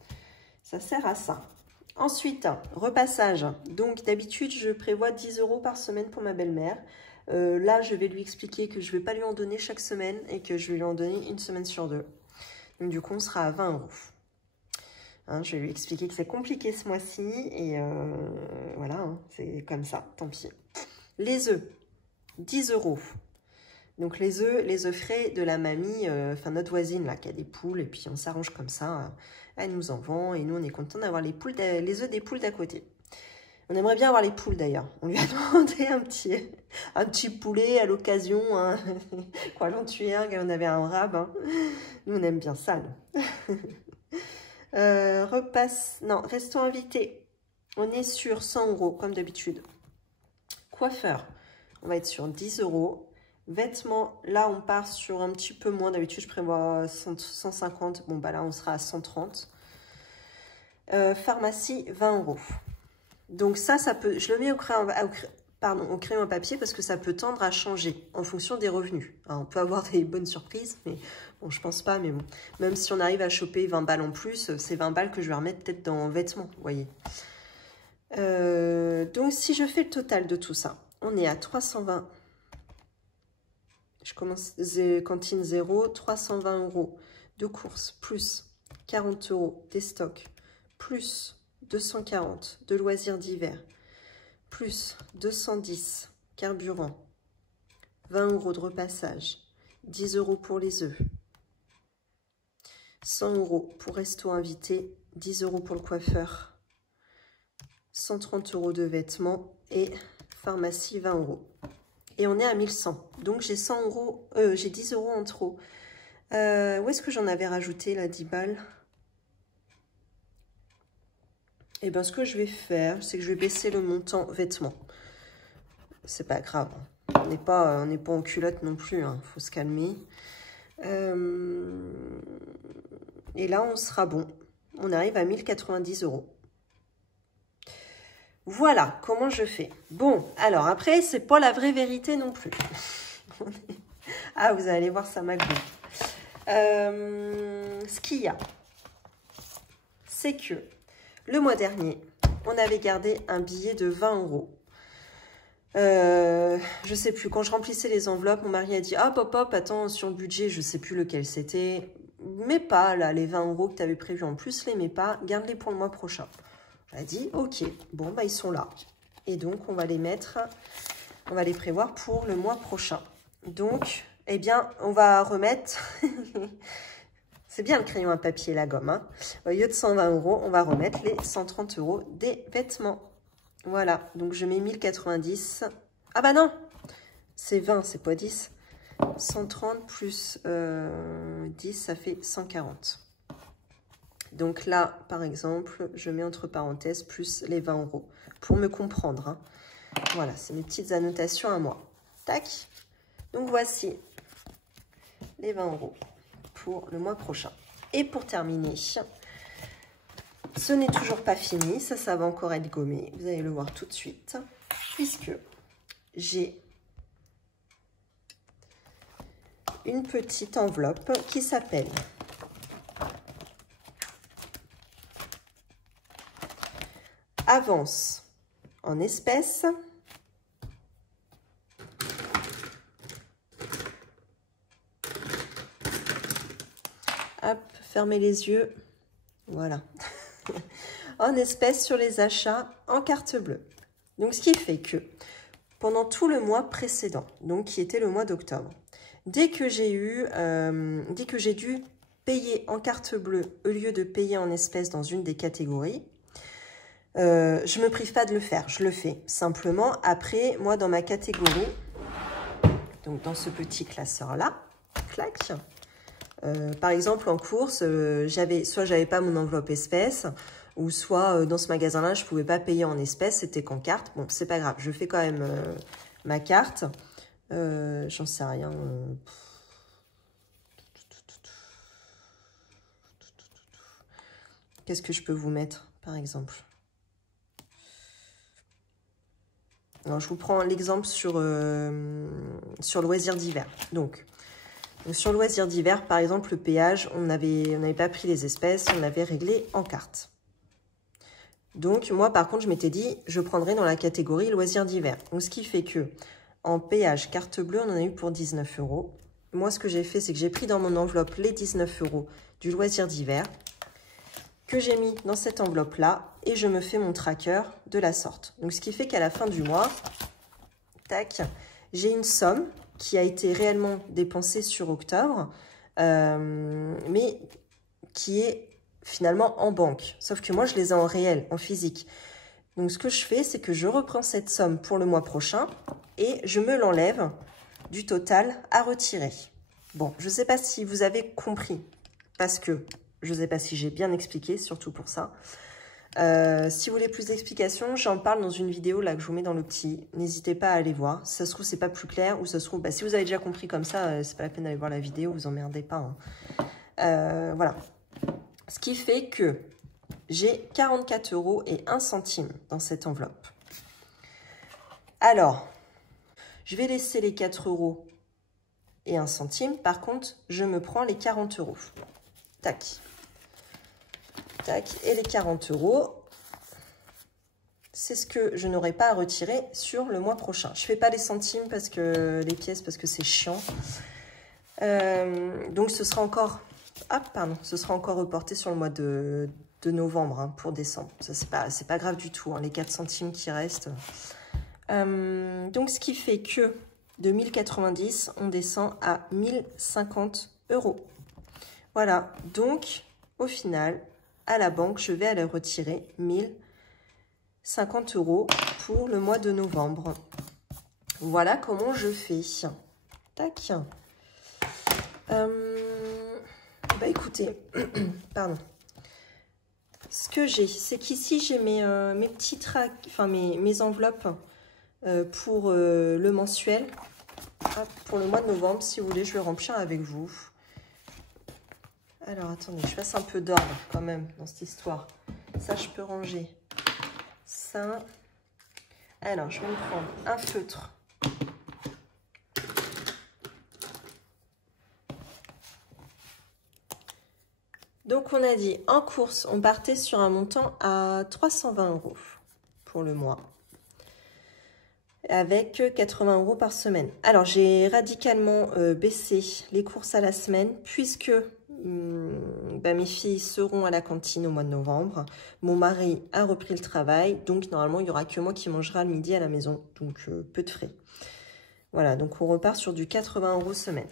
Ça sert à ça. Ensuite, repassage. Donc, d'habitude, je prévois 10 € par semaine pour ma belle-mère. Là, je vais lui expliquer que je ne vais pas lui en donner chaque semaine et que je vais lui en donner une semaine sur deux. Donc, du coup, on sera à 20 €. Hein, je vais lui expliquer que c'est compliqué ce mois-ci et voilà, hein, c'est comme ça, tant pis. Les œufs, 10 €. Donc, les œufs frais de la mamie, enfin notre voisine là, qui a des poules et puis on s'arrange comme ça. Elle nous en vend et nous, on est content d'avoir les œufs des poules d'à côté. On aimerait bien avoir les poules d'ailleurs. On lui a demandé un petit poulet à l'occasion. Hein. Quoi, l'on tuait un, on avait un rab. Hein. Nous, on aime bien ça. Restons invités. On est sur 100 € comme d'habitude. Coiffeur, on va être sur 10 €. Vêtements, là, on part sur un petit peu moins. D'habitude, je prévois 150. Bon, bah là, on sera à 130. Pharmacie, 20 €. Donc ça peut, je le mets au crayon à papier parce que ça peut tendre à changer en fonction des revenus. Alors, on peut avoir des bonnes surprises, mais bon, je pense pas. Mais bon, même si on arrive à choper 20 balles en plus, c'est 20 balles que je vais remettre peut-être dans vêtements, vous voyez. Donc, si je fais le total de tout ça, on est à 320. Je commence cantine 0, 320 € de courses, plus 40 € des stocks, plus 240 de loisirs d'hiver, plus 210 carburant, 20 € de repassage, 10 € pour les œufs, 100 € pour resto invité, 10 € pour le coiffeur, 130 € de vêtements et pharmacie 20 €. Et on est à 1100. Donc j'ai 100 €, j'ai 10 € en trop. Où est-ce que j'en avais rajouté là, 10 balles? Et bien ce que je vais faire, c'est que je vais baisser le montant vêtements. C'est pas grave. On n'est pas en culotte non plus. Hein. Faut se calmer. Et là, on sera bon. On arrive à 1090 €. Voilà comment je fais. Bon, alors après, c'est pas la vraie vérité non plus. Ah, vous allez voir, ça m'agouille. Ce qu'il y a, c'est que le mois dernier, on avait gardé un billet de 20 €. Je sais plus, quand je remplissais les enveloppes, mon mari a dit « Ah, pop, attends, sur le budget, je sais plus lequel c'était. Mets pas, là, les 20 € que tu avais prévus en plus, les mets pas, garde-les pour le mois prochain. » J'ai dit « Ok, bon, bah, ils sont là. » Et donc, on va les mettre, on va les prévoir pour le mois prochain. Donc, eh bien, on va remettre... C'est bien le crayon à papier et la gomme. Hein. Au lieu de 120 €, on va remettre les 130 € des vêtements. Voilà, donc je mets 1090. Ah bah non, c'est 20, c'est pas 10. 130 plus 10, ça fait 140. Donc là, par exemple, je mets entre parenthèses plus les 20 € pour me comprendre. Hein. Voilà, c'est mes petites annotations à moi. Tac. Donc voici les 20 € pour le mois prochain. Et pour terminer, ce n'est toujours pas fini, ça va encore être gommé, vous allez le voir tout de suite, puisque j'ai une petite enveloppe qui s'appelle Avance en espèces. Hop, fermez les yeux. Voilà. En espèces sur les achats en carte bleue. Donc, ce qui fait que pendant tout le mois précédent, donc qui était le mois d'octobre, dès que j'ai dû payer en carte bleue au lieu de payer en espèces dans une des catégories, je ne me prive pas de le faire, je le fais. Simplement, après, moi, dans ma catégorie, donc dans ce petit classeur-là, clac, par exemple, en course, soit j'avais pas mon enveloppe espèces, ou soit dans ce magasin-là, je pouvais pas payer en espèces, c'était qu'en carte. Bon, c'est pas grave, je fais quand même ma carte. J'en sais rien. Qu'est-ce que je peux vous mettre, par exemple? Alors, je vous prends l'exemple sur loisirs d'hiver. Donc, sur loisirs d'hiver, par exemple, le péage, on n'avait pas pris les espèces, on avait réglé en carte. Donc, moi, par contre, je m'étais dit, je prendrais dans la catégorie loisirs d'hiver. Donc, ce qui fait que en péage carte bleue, on en a eu pour 19 €. Moi, ce que j'ai fait, c'est que j'ai pris dans mon enveloppe les 19 € du loisir d'hiver que j'ai mis dans cette enveloppe-là et je me fais mon tracker de la sorte. Donc, ce qui fait qu'à la fin du mois, tac, j'ai une somme qui a été réellement dépensée sur octobre, mais qui est finalement en banque. Sauf que moi, je les ai en réel, en physique. Donc, ce que je fais, c'est que je reprends cette somme pour le mois prochain et je me l'enlève du total à retirer. Bon, je ne sais pas si vous avez compris, parce que je ne sais pas si j'ai bien expliqué, surtout pour ça. Si vous voulez plus d'explications, j'en parle dans une vidéo là que je vous mets dans le petit. N'hésitez pas à aller voir. Si ça se trouve, c'est pas plus clair, ou ça se trouve, si vous avez déjà compris comme ça, c'est pas la peine d'aller voir la vidéo, vous emmerdez pas. Hein. Voilà. Ce qui fait que j'ai 44 € et 1 centime dans cette enveloppe. Alors, je vais laisser les 4 € et 1 centime. Par contre, je me prends les 40 €. Tac. Tac. Et les 40 €, c'est ce que je n'aurai pas à retirer sur le mois prochain. Je ne fais pas les centimes parce que les pièces, parce que c'est chiant. Donc, ce sera encore... Ah, pardon, ce sera encore reporté sur le mois de novembre, hein, pour décembre. Ça, c'est pas grave du tout, hein, les 4 centimes qui restent. Donc, ce qui fait que de 1090, on descend à 1050 €. Voilà, donc, au final, à la banque, je vais aller retirer 1050 € pour le mois de novembre. Voilà comment je fais. Tac. Bah écoutez, pardon. Ce que j'ai, c'est qu'ici j'ai mes petits tracts, enfin mes enveloppes pour le mensuel. Hop, pour le mois de novembre, si vous voulez, je vais remplir avec vous. Alors attendez, je fasse un peu d'ordre quand même dans cette histoire. Ça, je peux ranger ça. Alors, je vais me prendre un feutre. Donc, on a dit, en course, on partait sur un montant à 320 € pour le mois, avec 80 € par semaine. Alors, j'ai radicalement baissé les courses à la semaine, puisque mes filles seront à la cantine au mois de novembre. Mon mari a repris le travail, donc normalement, il n'y aura que moi qui mangera le midi à la maison, donc peu de frais. Voilà, donc on repart sur du 80 € semaine.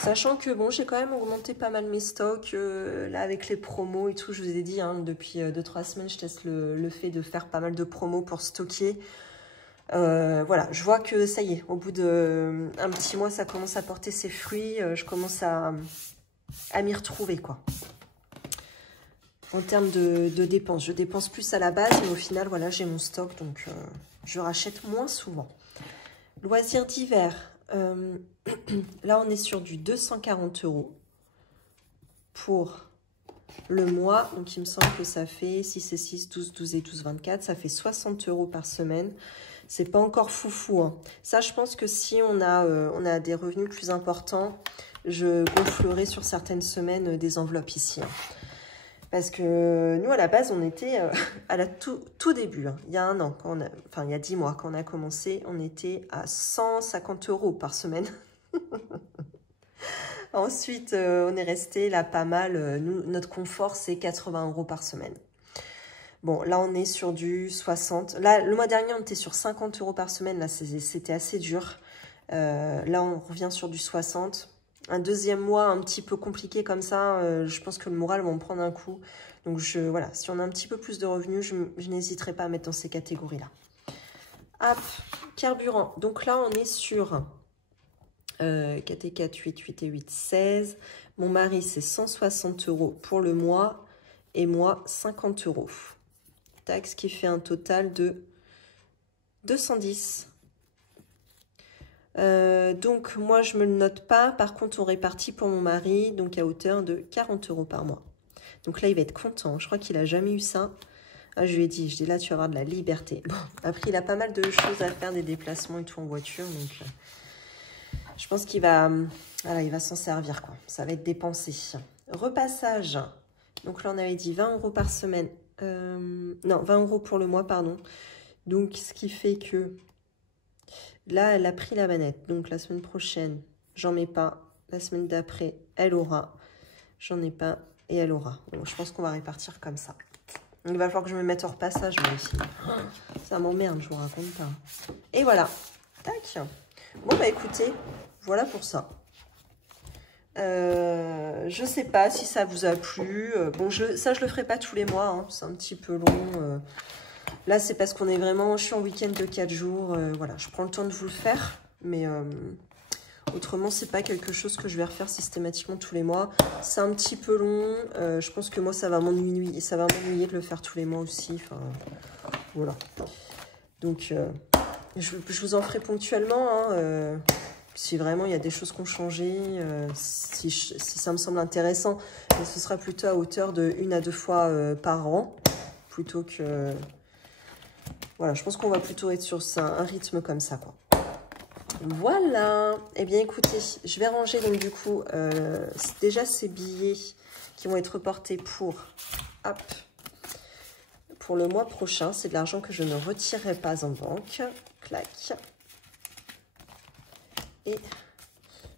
Sachant que, bon, j'ai quand même augmenté pas mal mes stocks, là, avec les promos et tout. Je vous ai dit, hein, depuis 2-3 semaines, je teste le fait de faire pas mal de promos pour stocker. Voilà, je vois que ça y est, au bout d'un petit mois, ça commence à porter ses fruits. Je commence à m'y retrouver, quoi. En termes de dépenses, je dépense plus à la base, mais au final, voilà, j'ai mon stock, donc je rachète moins souvent. Loisirs d'hiver. Là, on est sur du 240 € pour le mois. Donc, il me semble que ça fait 6 et 6, 12, 12 et 12, 24. Ça fait 60 € par semaine. C'est pas encore foufou, hein. Ça, je pense que si on a des revenus plus importants, je gonflerai sur certaines semaines des enveloppes ici, hein. Parce que nous, à la base, on était à la tout début, hein. Il y a un an, enfin, il y a 10 mois, quand on a commencé, on était à 150 € par semaine. Ensuite, on est resté là pas mal. Nous, notre confort, c'est 80 € par semaine. Bon, là, on est sur du 60. Là, le mois dernier, on était sur 50 € par semaine. Là, c'était assez dur. Là, on revient sur du 60. Un deuxième mois un petit peu compliqué comme ça, je pense que le moral va en prendre un coup. Donc, voilà, si on a un petit peu plus de revenus, je n'hésiterai pas à mettre dans ces catégories-là. Hop, carburant. Donc là, on est sur 4 et 4, 8, 8 et 8, 16. Mon mari, c'est 160 € pour le mois et moi, 50 €. Taxe qui fait un total de 210. Donc, moi, je ne me le note pas. Par contre, on répartit pour mon mari, donc à hauteur de 40 € par mois. Donc là, il va être content. Je crois qu'il n'a jamais eu ça. Ah, je lui ai dit, là, tu vas avoir de la liberté. Bon, après, il a pas mal de choses à faire, des déplacements et tout en voiture. Donc, je pense qu'il va, voilà, il va s'en servir, quoi. Ça va être dépensé. Repassage. Donc là, on avait dit 20 € par semaine. Non, 20 € pour le mois, pardon. Donc, ce qui fait que là, elle a pris la manette. Donc, la semaine prochaine, j'en mets pas. La semaine d'après, elle aura. J'en ai pas et elle aura. Bon, je pense qu'on va répartir comme ça. Donc, il va falloir que je me mette hors passage, moi aussi. Ça m'emmerde, je vous raconte pas. Et voilà. Tac. Bon, bah écoutez, voilà pour ça. Je sais pas si ça vous a plu. Bon, ça, je le ferai pas tous les mois, hein. C'est un petit peu long. Là, c'est parce qu'on est vraiment... Je suis en week-end de 4 jours. Voilà, je prends le temps de vous le faire. Mais autrement, c'est pas quelque chose que je vais refaire systématiquement tous les mois. C'est un petit peu long. Je pense que moi, ça va m'ennuyer. Ça va m'ennuyer de le faire tous les mois aussi. Enfin, voilà. Donc, je vous en ferai ponctuellement, hein, si vraiment il y a des choses qui ont changé, si ça me semble intéressant. Mais ce sera plutôt à hauteur de 1 à 2 fois par an. Plutôt que... Voilà, je pense qu'on va plutôt être sur un rythme comme ça, quoi. Voilà. Eh bien, écoutez, je vais ranger donc du coup déjà ces billets qui vont être reportés pour... Hop. Pour le mois prochain, c'est de l'argent que je ne retirerai pas en banque. Clac. Et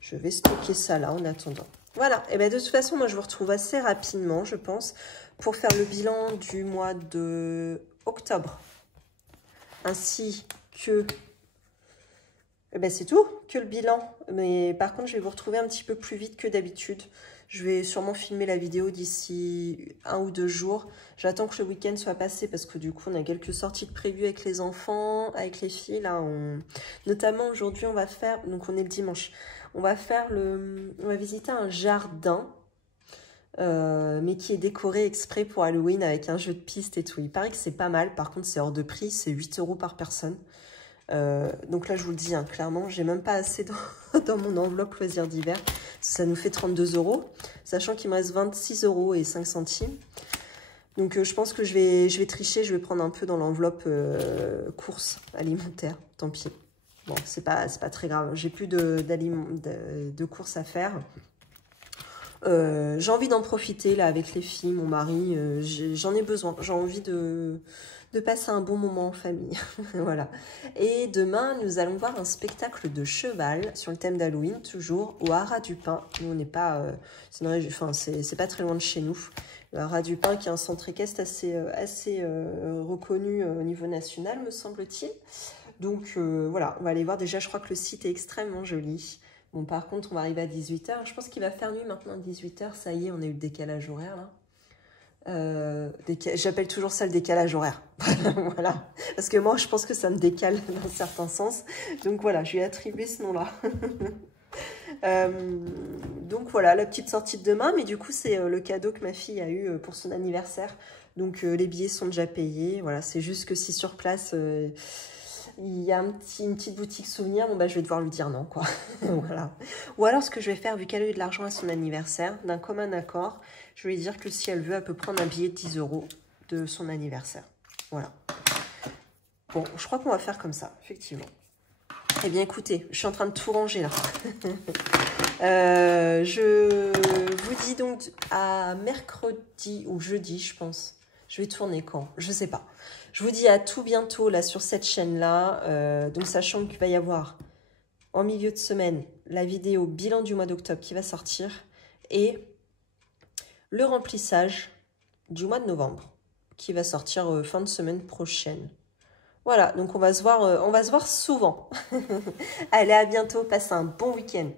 je vais stocker ça là en attendant. Voilà. Et bien de toute façon, moi je vous retrouve assez rapidement, je pense, pour faire le bilan du mois de octobre. Ainsi que... Eh ben c'est tout, que le bilan. Mais par contre, je vais vous retrouver un petit peu plus vite que d'habitude. Je vais sûrement filmer la vidéo d'ici 1 ou 2 jours. J'attends que le week-end soit passé parce que du coup, on a quelques sorties de prévues avec les enfants, avec les filles. Là, notamment aujourd'hui, on va faire... Donc, on est le dimanche. On va visiter un jardin, mais qui est décoré exprès pour Halloween avec un jeu de piste et tout. Il paraît que c'est pas mal. Par contre, c'est hors de prix. C'est 8 € par personne. Donc là, je vous le dis, hein, clairement, j'ai même pas assez dans mon enveloppe loisirs d'hiver. Ça nous fait 32 €, sachant qu'il me reste 26 € et 5 centimes. Donc, je pense que je vais tricher. Je vais prendre un peu dans l'enveloppe courses alimentaires. Tant pis. Bon, c'est pas très grave. J'ai plus de courses à faire. J'ai envie d'en profiter là avec les filles, mon mari. J'en ai besoin. J'ai envie de passer un bon moment en famille. Voilà. Et demain, nous allons voir un spectacle de cheval sur le thème d'Halloween, toujours au Haras du Pin. Nous, on n'est pas... c'est pas très loin de chez nous. Le Haras du Pin, qui est un centre équestre assez reconnu au niveau national, me semble-t-il. Donc, voilà, on va aller voir. Déjà, je crois que le site est extrêmement joli. Bon, par contre, on va arriver à 18 h. Je pense qu'il va faire nuit maintenant à 18 h. Ça y est, on a eu le décalage horaire, là. J'appelle toujours ça le décalage horaire. Voilà. Parce que moi, je pense que ça me décale dans certains sens. Donc, voilà, je lui ai attribué ce nom-là. Donc, voilà, la petite sortie de demain. Mais du coup, c'est le cadeau que ma fille a eu pour son anniversaire. Donc, les billets sont déjà payés. Voilà, c'est juste que si sur place... il y a une petite boutique souvenir, bon bah je vais devoir lui dire non quoi. Voilà. Ou alors ce que je vais faire, vu qu'elle a eu de l'argent à son anniversaire, d'un commun accord, je vais lui dire que si elle veut, elle peut prendre un billet de 10 € de son anniversaire. Voilà. Bon, je crois qu'on va faire comme ça, effectivement. Eh bien écoutez, je suis en train de tout ranger là. Je vous dis donc à mercredi ou jeudi, je pense. Je vais tourner quand? Je sais pas. Je vous dis à tout bientôt là sur cette chaîne-là. Donc sachant qu'il va y avoir en milieu de semaine la vidéo bilan du mois d'octobre qui va sortir et le remplissage du mois de novembre qui va sortir fin de semaine prochaine. Voilà, donc on va se voir souvent. Allez, à bientôt, passez un bon week-end.